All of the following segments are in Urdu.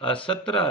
17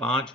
5,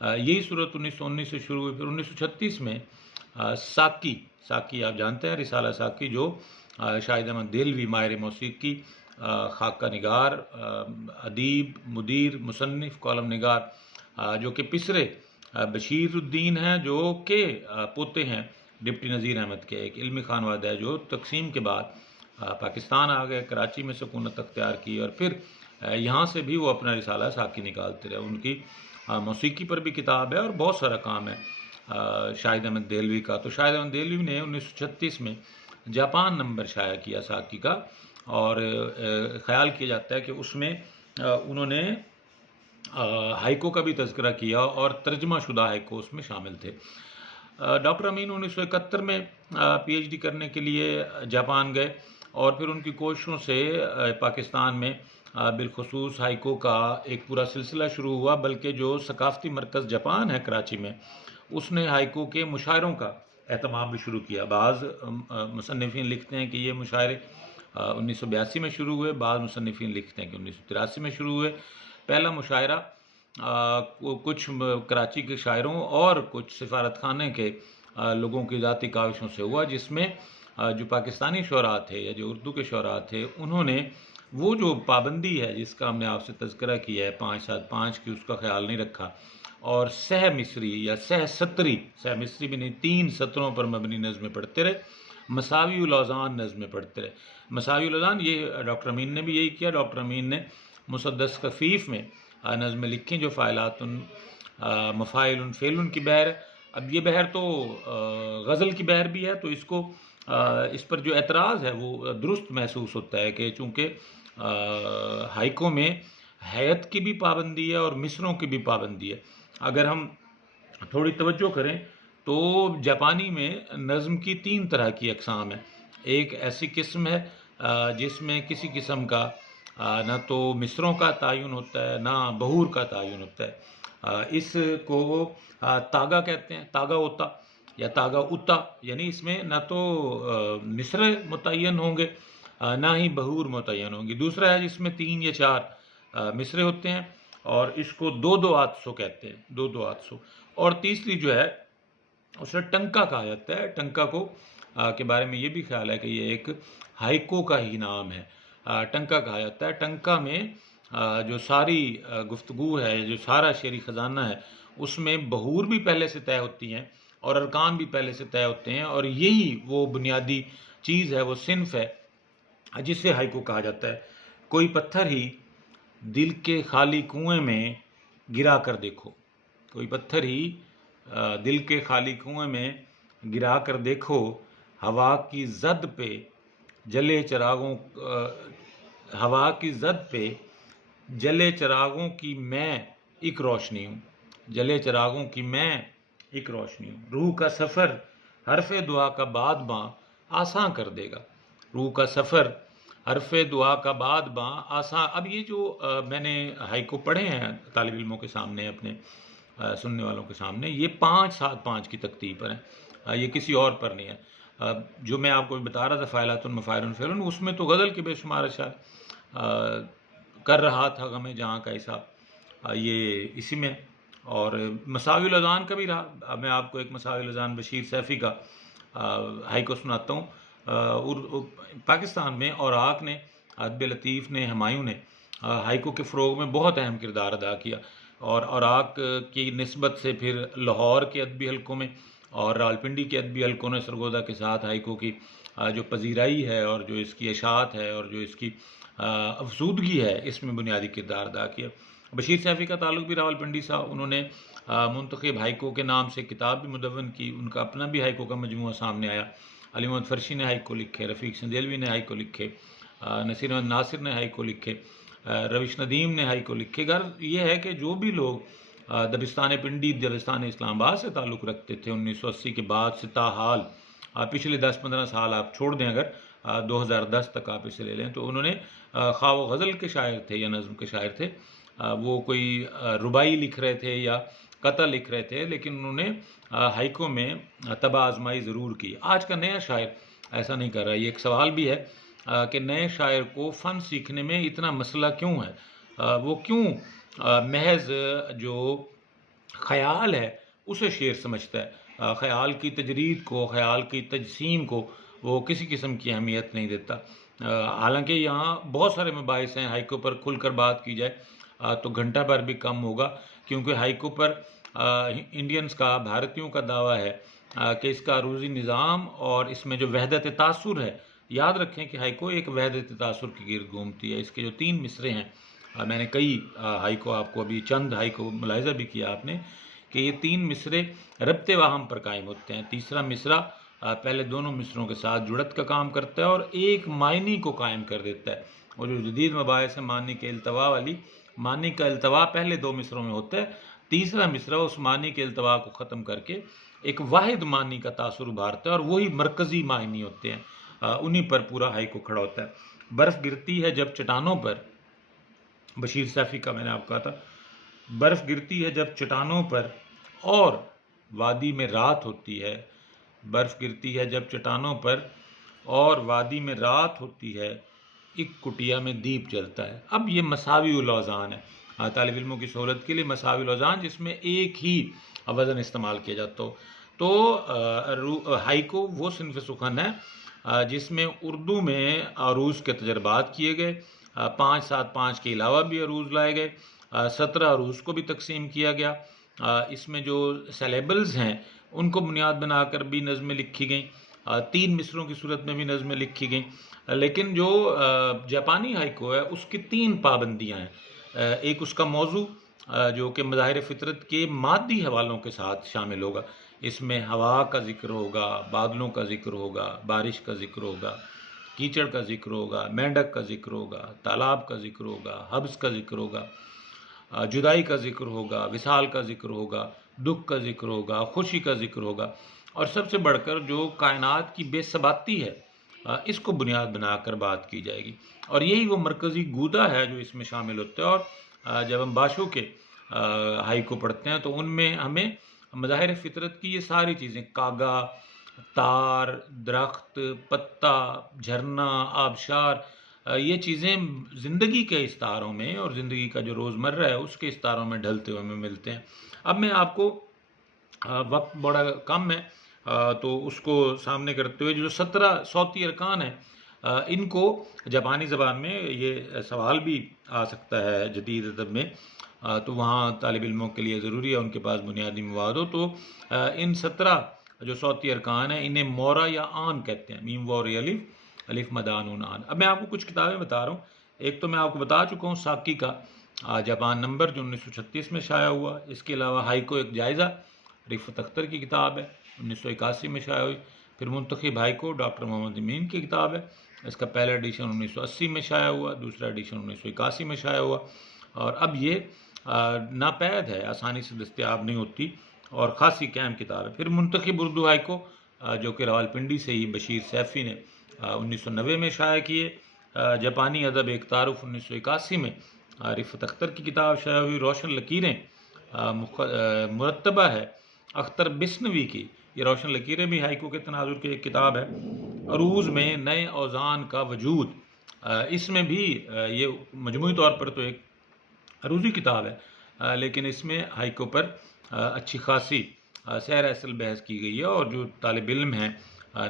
یہی صورت 1919 سے شروع ہوئی. پھر 1936 میں ساکی آپ جانتے ہیں، رسالہ ساکی جو شاہد احمد دہلوی ماہر موسیقی، خاکہ نگار، ادیب، مدیر، مصنف، کالم نگار، جو کہ پسرے بشیر الدین ہیں، جو کہ پوتے ہیں ڈپٹی نذیر احمد کے. ایک علمی خانوادہ ہے جو تقسیم کے بعد پاکستان آ گئے، کراچی میں سکونت اختیار کی، اور پھر یہاں سے بھی وہ اپنا رسالہ ساکی نکالتے رہے. ان کی موسیقی پر بھی کتاب ہے اور بہت سارا کام ہے شاہد احمد دہلوی کا. تو شاہد احمد دہلوی نے 1936 میں جاپان نمبر شائع کیا ساکی کا، اور خیال کیا جاتا ہے کہ اس میں انہوں نے ہائیکو کا بھی تذکرہ کیا اور ترجمہ شدہ ہائیکو اس میں شامل تھے. ڈاکٹر امین 1971 میں پی ایچ ڈی کرنے کے لیے جاپان گئے، اور پھر ان کی کوششوں سے پاکستان میں بالخصوص ہائیکو کا ایک پورا سلسلہ شروع ہوا. بلکہ جو ثقافتی مرکز جاپان ہے کراچی میں، اس نے ہائیکو کے مشاعروں کا اہتمام بھی شروع کیا. بعض مصنفین لکھتے ہیں کہ یہ مشاعرے 1982 میں شروع ہوئے، بعض مصنفین لکھتے ہیں کہ 1983 میں شروع ہوئے. پہلا مشاعرہ کچھ کراچی کے شاعروں اور کچھ سفارت خانے کے لوگوں کی ذاتی کاوشوں سے ہوا، جس میں جو پاکستانی شعراء تھے یا جو اردو کے شعراء تھے، انہوں نے وہ جو پابندی ہے جس کا ہم نے آپ سے تذکرہ کیا ہے 5-7-5 کی، اس کا خیال نہیں رکھا، اور سہ مصری یا سہ سطری، سہ مصری بھی نہیں، 3 سطروں پر مبنی نظمیں پڑھتے رہے، مساوی الاوزان نظمیں پڑھتے رہے. مساوی الاوزان یہ ڈاکٹر امین نے بھی یہی کیا. ڈاکٹر امین نے مسدس خفیف میں نظمیں لکھی جو فاعلات مفاعل فعل کی بحر ہے. اب یہ بحر تو غزل کی بحر بھی ہے، تو اس پر جو اعتراض ہے وہ درست محسوس ہوتا ہے کہ چونکہ ہائیکو میں حیت کی بھی پابندی ہے اور مصروں کی بھی پابندی ہے. اگر ہم تھوڑی توجہ کریں تو جاپانی میں نظم کی 3 طرح کی اقسام ہیں. ایک ایسی قسم ہے جس میں کسی قسم کا نہ تو مصروں کا تعین ہوتا ہے نہ بہور کا تعین ہوتا ہے. اس کو تاگا کہتے ہیں، تاگا ہوتا یا تاگا اتا، یعنی اس میں نہ تو مصر متعین ہوں گے نہ ہی بہور متعین ہوں گی. دوسرا ہے جس میں 3 یا 4 مصرے ہوتے ہیں، اور اس کو 2 آتسو کہتے ہیں، 2 آتسو. اور تیسری جو ہے اسے ٹنکا کہا جاتا ہے. ٹنکا کو کے بارے میں یہ بھی خیال ہے کہ یہ ایک ہائیکو کا ہی نام ہے. ٹنکا کہا جاتا ہے. ٹنکا میں جو ساری گفتگو ہے، جو سارا شعری خزانہ ہے، اس میں بہور بھی پہلے سے طے ہوتی ہیں اور ارکان بھی پہلے سے طے ہوتے ہیں، اور یہی وہ بنیادی چیز ہے، وہ صنف ہے جس سے ہائیکو کہا جاتا ہے. کوئی پتھر ہی دل کے خالی کنویں میں گرا کر دیکھو، کوئی پتھر ہی دل کے خالی کنویں میں گرا کر دیکھو، ہوا کی زد پہ جلے چراغوں ہوا کی زد پہ جلے چراغوں کی میں ایک روشنی ہوں، جلے چراغوں کی میں ایک روشنی ہوں. روح کا سفر حرف دعا کا بعد باں آساں کر دے گا، روح کا سفر حرف دعا کا بعد باں آساں. اب یہ جو میں نے ہائیکو پڑھے ہیں طالب علموں کے سامنے، اپنے سننے والوں کے سامنے، یہ 5-7-5 کی ترتیب پر ہیں، یہ کسی اور پر نہیں ہے. جو میں آپ کو بتا رہا تھا فاعلات مفاعل فعل، اس میں تو غزل کے بے شمار اشعار کر رہا تھا غم جہاں کا حساب، یہ اسی میں. اور مساوی الاذان کا بھی رہا. میں آپ کو ایک مساوی الاذان بشیر سیفی کا ہائیکو سناتا ہوں. پاکستان میں اوراق نے، ادب لطیف نے، ہمایوں نے ہائیکو کے فروغ میں بہت اہم کردار ادا کیا، اور اوراق کی نسبت سے پھر لاہور کے ادبی حلقوں میں اور راولپنڈی کے ادبی حلقوں نے سرگودا کے ساتھ ہائیکو کی جو پذیرائی ہے اور جو اس کی اشاعت ہے اور جو اس کی افزودگی ہے، اس میں بنیادی کردار ادا کیا. بشیر سیفی کا تعلق بھی راولپنڈی سے. انہوں نے منتخب ہائیکو کے نام سے کتاب بھی مدون کی، ان کا اپنا بھی ہائیکو کا مجموعہ سامنے آیا. علی محمد فرشی نے ہائیکو لکھے، رفیق سندیلوی نے ہائیکو لکھے، نصیر احمد ناصر نے ہائیکو لکھے، روش ندیم نے ہائیکو لکھے. غرض یہ ہے کہ جو بھی لوگ دبستان پنڈی، دبستان اسلام آباد سے تعلق رکھتے تھے 1980 کے بعد سے تاحال، پچھلے 10-15 سال آپ چھوڑ دیں، اگر 2010 تک آپ اسے لے لیں، تو انہوں نے خواہ و غزل کے شاعر تھے یا نظم کے شاعر تھے، وہ کوئی ربائی لکھ رہے تھے یا قطع لکھ رہے تھے، لیکن انہوں نے ہائیکو میں طبع آزمائی ضرور کی. آج کا نیا شاعر ایسا نہیں کر رہا. یہ ایک سوال بھی ہے کہ نئے شاعر کو فن سیکھنے میں اتنا مسئلہ کیوں ہے، وہ کیوں محض جو خیال ہے اسے شعر سمجھتا ہے، خیال کی تجرید کو، خیال کی تجسیم کو وہ کسی قسم کی اہمیت نہیں دیتا۔ حالانکہ یہاں بہت سارے مباحث ہیں، ہائیکو پر کھل کر بات کی جائے تو گھنٹہ بھر بھی کم ہوگا، کیونکہ ہائیکو پر انڈینز کا، بھارتیوں کا دعویٰ ہے کہ اس کا عروضی نظام اور اس میں جو وحدت تاثر ہے، یاد رکھیں کہ ہائیکو ایک وحدت تاثر کی گرد گھومتی ہے۔ اس کے جو 3 مصرے ہیں، میں نے کئی ہائیکو آپ کو ابھی چند ہائیکو ملاحظہ بھی کیا آپ نے کہ یہ 3 مصرے ربط واہم پر قائم ہوتے ہیں۔ تیسرا مصرع پہلے دونوں مصروں کے ساتھ جڑت کا کام کرتا ہے اور ایک معنی کو قائم کر دیتا ہے۔ اور جو جدید مباحث ہے معنی کے التوا والی، معنی کا التوا پہلے 2 مصروں میں ہوتا ہے، تیسرا مصرع اس معنی کے التوا کو ختم کر کے ایک واحد معنی کا تاثر ابھارتا ہے اور وہی مرکزی معنی ہوتے ہیں، انہی پر پورا ہائیکو کھڑا ہوتا ہے۔ برف گرتی ہے جب چٹانوں پر، بشیر سیفی کا میں نے آپ کہا تھا، برف گرتی ہے جب چٹانوں پر اور وادی میں رات ہوتی ہے، برف گرتی ہے جب چٹانوں پر اور وادی میں رات ہوتی ہے، ایک کٹیا میں دیپ جلتا ہے۔ اب یہ مساوی الاوزان ہے، طالب علموں کی سہولت کے لیے مساوی الاوزان جس میں ایک ہی وزن استعمال کیا جاتا ہو۔ تو ہائیکو وہ صنف سخن ہے جس میں اردو میں عروض کے تجربات کیے گئے، 5 7 5 کے علاوہ بھی عروض لائے گئے، 17 عروض کو بھی تقسیم کیا گیا۔ اس میں جو سیلیبلز ہیں ان کو بنیاد بنا کر بھی نظمیں لکھی گئیں، 3 مصروں کی صورت میں بھی نظمیں لکھی گئیں۔ لیکن جو جاپانی ہائیکو ہے اس کی 3 پابندیاں ہیں۔ ایک اس کا موضوع جو کہ مظاہر فطرت کے مادی حوالوں کے ساتھ شامل ہوگا، اس میں ہوا کا ذکر ہوگا، بادلوں کا ذکر ہوگا، بارش کا ذکر ہوگا، کیچڑ کا ذکر ہوگا، مینڈک کا ذکر ہوگا، تالاب کا ذکر ہوگا، حبس کا ذکر ہوگا، جدائی کا ذکر ہوگا، وصال کا ذکر ہوگا، دکھ کا ذکر ہوگا، خوشی کا ذکر ہوگا، اور سب سے بڑھ کر جو کائنات کی بے ثباتی ہے اس کو بنیاد بنا کر بات کی جائے گی۔ اور یہی وہ مرکزی گودا ہے جو اس میں شامل ہوتا ہے۔ اور جب ہم باشو کے ہائیکو پڑھتے ہیں تو ان میں ہمیں مظاہر فطرت کی یہ ساری چیزیں، کاغا، تار، درخت، پتا، جھرنا، آبشار، یہ چیزیں زندگی کے استاروں میں اور زندگی کا جو روزمرہ ہے اس کے استاروں میں ڈھلتے ہوئے ہمیں ملتے ہیں۔ اب میں آپ کو وقت بڑا کم ہے تو اس کو سامنے کرتے ہوئے جو 17 صوتی ارکان ہیں ان کو جاپانی زبان میں یہ سوال بھی آ سکتا ہے جدید ادب میں، تو وہاں طالب علموں کے لیے ضروری ہے ان کے پاس بنیادی مواد ہو۔ تو ان 17 جو صوتی ارکان ہیں انہیں مورا یا آن کہتے ہیں، میم وور الف، الف مدان نون آن۔ اب میں آپ کو کچھ کتابیں بتا رہا ہوں۔ ایک تو میں آپ کو بتا چکا ہوں ساکی کا جاپان نمبر جو 1936 میں شائع ہوا۔ اس کے علاوہ ہائیکو ایک جائزہ، رفعت اختر کی کتاب ہے، 1981 میں شائع ہوئی۔ پھر منتخب ہائیکو ڈاکٹر محمد امین کی کتاب ہے، اس کا پہلا ایڈیشن 1980 میں شائع ہوا، دوسرا ایڈیشن 1981 میں شائع ہوا، اور اب یہ ناپید ہے، آسانی سے دستیاب نہیں ہوتی اور خاصی اہم کتاب ہے۔ پھر منتخب اردو ہائیکو جو کہ راولپنڈی سے ہی بشیر سیفی نے 1990 میں شائع کیے۔ جاپانی ادب ایک تعارف 1981 میں رفعت اختر کی کتاب شائع ہوئی۔ روشن لکیریں مرتبہ ہے اختر بسنوی کی، یہ روشن لکیریں بھی ہائیکو کے تناظر کی ایک کتاب ہے۔ عروض میں نئے اوزان کا وجود، اس میں بھی یہ مجموعی طور پر تو ایک عروضی کتاب ہے لیکن اس میں ہائیکو پر اچھی خاصی سیر اصل بحث کی گئی ہے، اور جو طالب علم ہیں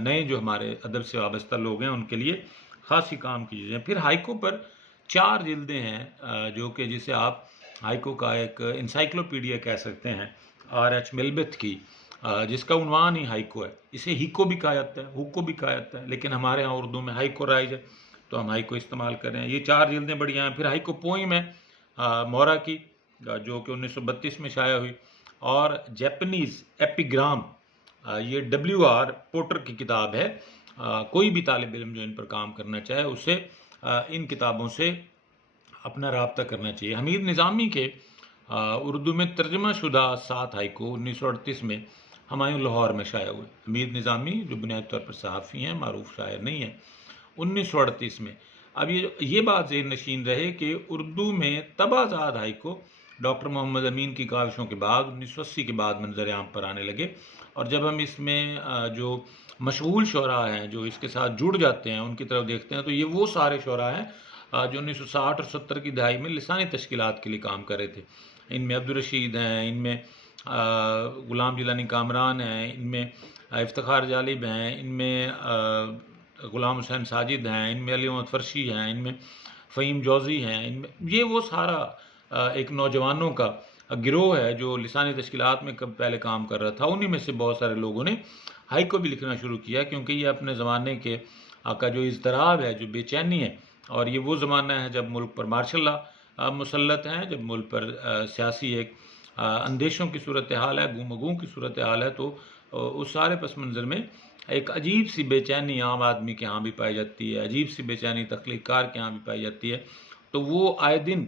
نئے جو ہمارے ادب سے وابستہ لوگ ہیں ان کے لیے خاصی کام کی چیزیں۔ پھر ہائیکو پر 4 جلدیں ہیں جو کہ جسے آپ ہائیکو کا ایک انسائکلوپیڈیا کہہ سکتے ہیں، R.H. ملبتھ کی، جس کا عنوان ہی ہائیکو ہے۔ اسے ہیکو بھی کہا جاتا ہے، ہوکو بھی کہا جاتا ہے، لیکن ہمارے ہاں اردو میں ہائیکو رائج ہے تو ہم ہائیکو استعمال کر رہے ہیں۔ یہ 4 جلدیں بڑھیا ہیں۔ پھر ہائیکو پوئم ہے مورا کی جو کہ 1932 میں شائع ہوئی، اور جیپنیز ایپیگرام یہ W.R. پورٹر کی کتاب ہے۔ کوئی بھی طالب علم جو ان پر کام کرنا چاہے اسے ان کتابوں سے اپنا رابطہ کرنا چاہیے۔ حمید نظامی کے اردو میں ترجمہ شدہ 7 ہائیکو 1938 میں ہمایوں لاہور میں شائع ہوئے۔ حمید نظامی جو بنیادی طور پر صحافی ہیں، معروف شاعر نہیں ہیں، 1938 میں۔ اب یہ بات ذہن نشین رہے کہ اردو میں طبع زاد ہائیکو ڈاکٹر محمد امین کی کاوشوں کے بعد 1980 کے بعد منظر عام پر آنے لگے، اور جب ہم اس میں جو مشغول شعراء ہیں جو اس کے ساتھ جڑ جاتے ہیں ان کی طرف دیکھتے ہیں تو یہ وہ سارے شعراء ہیں جو 1960 اور 70 کی دہائی میں لسانی تشکیلات کے لیے کام کر رہے تھے۔ ان میں عبدالرشید ہیں، ان میں غلام جیلانی کامران ہیں، ان میں افتخار جالب ہیں، ان میں غلام حسین ساجد ہیں، ان میں علی محمد فرشی ہیں، ان میں فہیم جوزی ہیں، ان میں یہ وہ سارا ایک نوجوانوں کا گروہ ہے جو لسانی تشکیلات میں پہلے کام کر رہا تھا. انہی میں سے بہت سارے لوگوں نے ہائیکو بھی لکھنا شروع کیا، کیونکہ یہ اپنے زمانے کے کا جو اضطراب ہے، جو بے چینی ہے، اور یہ وہ زمانہ ہے جب ملک پر مارشل لا مسلط ہیں، جب ملک پر سیاسی ایک اندیشوں کی صورتحال ہے، گوں مگوں کی صورتحال ہے، تو اس سارے پس منظر میں ایک عجیب سی بے چینی عام آدمی کے ہاں بھی پائی جاتی ہے، عجیب سی بے چینی تخلیق کار کے ہاں بھی پائی جاتی ہے. تو وہ آئے دن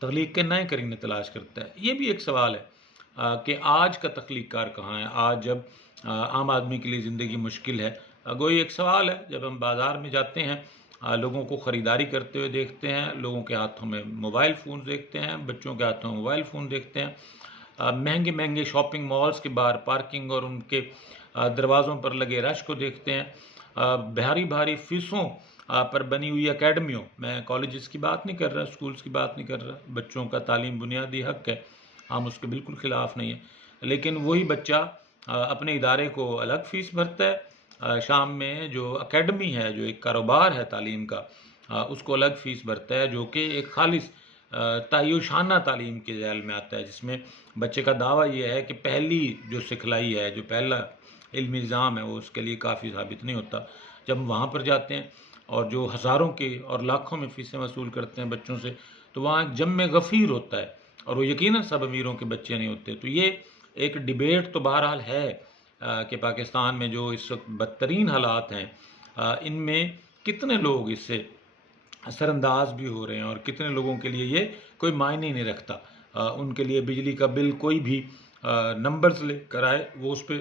تخلیق کے نئے کرینے تلاش کرتا ہے. یہ بھی ایک سوال ہے کہ آج کا تخلیق کار کہاں ہے؟ آج جب عام آدمی کے لیے زندگی مشکل ہے، گوئی ایک سوال ہے. جب ہم بازار میں جاتے ہیں، لوگوں کو خریداری کرتے ہوئے دیکھتے ہیں، لوگوں کے ہاتھوں میں موبائل فون دیکھتے ہیں، بچوں کے ہاتھوں میں موبائل فون دیکھتے ہیں، مہنگے مہنگے شاپنگ مالز کے باہر پارکنگ اور ان کے دروازوں پر لگے رش کو دیکھتے ہیں، بھاری بھاری فیسوں پر بنی ہوئی اکیڈمیوں، میں کالجز کی بات نہیں کر رہا، اسکولز کی بات نہیں کر رہا، بچوں کا تعلیم بنیادی حق ہے، ہم اس کے بالکل خلاف نہیں ہیں، لیکن وہی بچہ اپنے ادارے کو الگ فیس بھرتا ہے، شام میں جو اکیڈمی ہے، جو ایک کاروبار ہے تعلیم کا، اس کو الگ فیس بھرتا ہے، جو کہ ایک خالص تعیشانہ تعلیم کے ذیل میں آتا ہے، جس میں بچے کا دعویٰ یہ ہے کہ پہلی جو سکھلائی ہے، جو پہلا علمی نظام ہے، وہ اس کے لیے کافی ثابت نہیں ہوتا. جب ہم وہاں پر جاتے ہیں اور جو ہزاروں کے اور لاکھوں میں فیسیں وصول کرتے ہیں بچوں سے، تو وہاں ایک جم غفیر ہوتا ہے، اور وہ یقیناً سب امیروں کے بچے نہیں ہوتے. تو یہ ایک ڈیبیٹ تو بہرحال ہے کہ پاکستان میں جو اس وقت بدترین حالات ہیں، ان میں کتنے لوگ اس سے اثر انداز بھی ہو رہے ہیں، اور کتنے لوگوں کے لیے یہ کوئی معنی نہیں رکھتا. ان کے لیے بجلی کا بل کوئی بھی نمبرز لے کر آئے، وہ اس پہ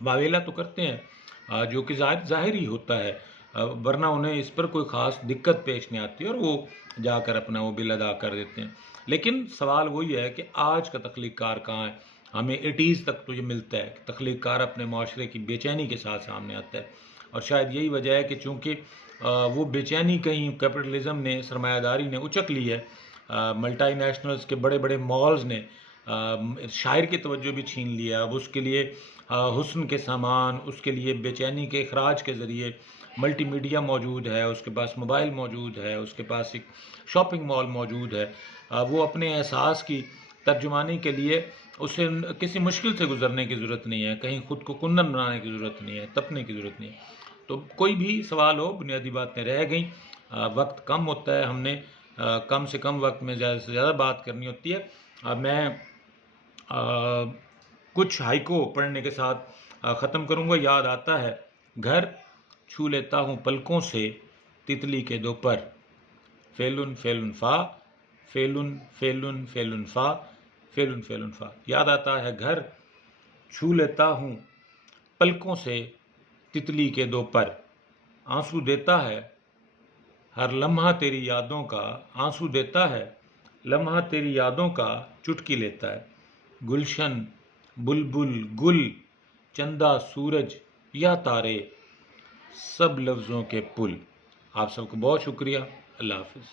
واویلا تو کرتے ہیں، جو کہ ظاہر ہی ہوتا ہے، ورنہ انہیں اس پر کوئی خاص دقت پیش نہیں آتی، اور وہ جا کر اپنا وہ بل ادا کر دیتے ہیں. لیکن سوال وہی ہے کہ آج کا تخلیق کار کہاں ہے؟ ہمیں ایٹیز تک تو یہ ملتا ہے کہ تخلیق کار اپنے معاشرے کی بے چینی کے ساتھ سامنے آتا ہے، اور شاید یہی وجہ ہے کہ چونکہ وہ بے چینی کہیں کیپٹلزم نے، سرمایہ داری نے اچک لی ہے، ملٹی نیشنلز کے بڑے بڑے مالز نے شاعر کی توجہ بھی چھین لیا. اب اس کے لیے حسن کے سامان، اس کے لیے بے چینی کے اخراج کے ذریعے ملٹی میڈیا موجود ہے، اس کے پاس موبائل موجود ہے، اس کے پاس ایک شاپنگ مال موجود ہے. وہ اپنے احساس کی ترجمانی کے لیے اسے کسی مشکل سے گزرنے کی ضرورت نہیں ہے، کہیں خود کو کنن بنانے کی ضرورت نہیں ہے، تپنے کی ضرورت نہیں ہے. تو کوئی بھی سوال ہو، بنیادی باتیں رہ گئیں، وقت کم ہوتا ہے، ہم نے کم سے کم وقت میں زیادہ سے زیادہ بات کرنی ہوتی ہے. میں کچھ ہائیکو پڑھنے کے ساتھ ختم کروں گا. یاد آتا ہے گھر، چھو لیتا ہوں پلکوں سے تتلی کے دو پر، فیلن فیلن فا، فیلن فیلن فیلن فا، فیلن فیلن فا. یاد آتا ہے گھر، چھو لیتا ہوں پلکوں سے تتلی کے دو پر، آنسو دیتا ہے ہر لمحہ تیری یادوں کا، آنسو دیتا ہے لمحہ تیری یادوں کا، چٹکی لیتا ہے گلشن بلبل گل، چندہ سورج یا تارے، سب لفظوں کے پل. آپ سب کو بہت شکریہ. اللہ حافظ.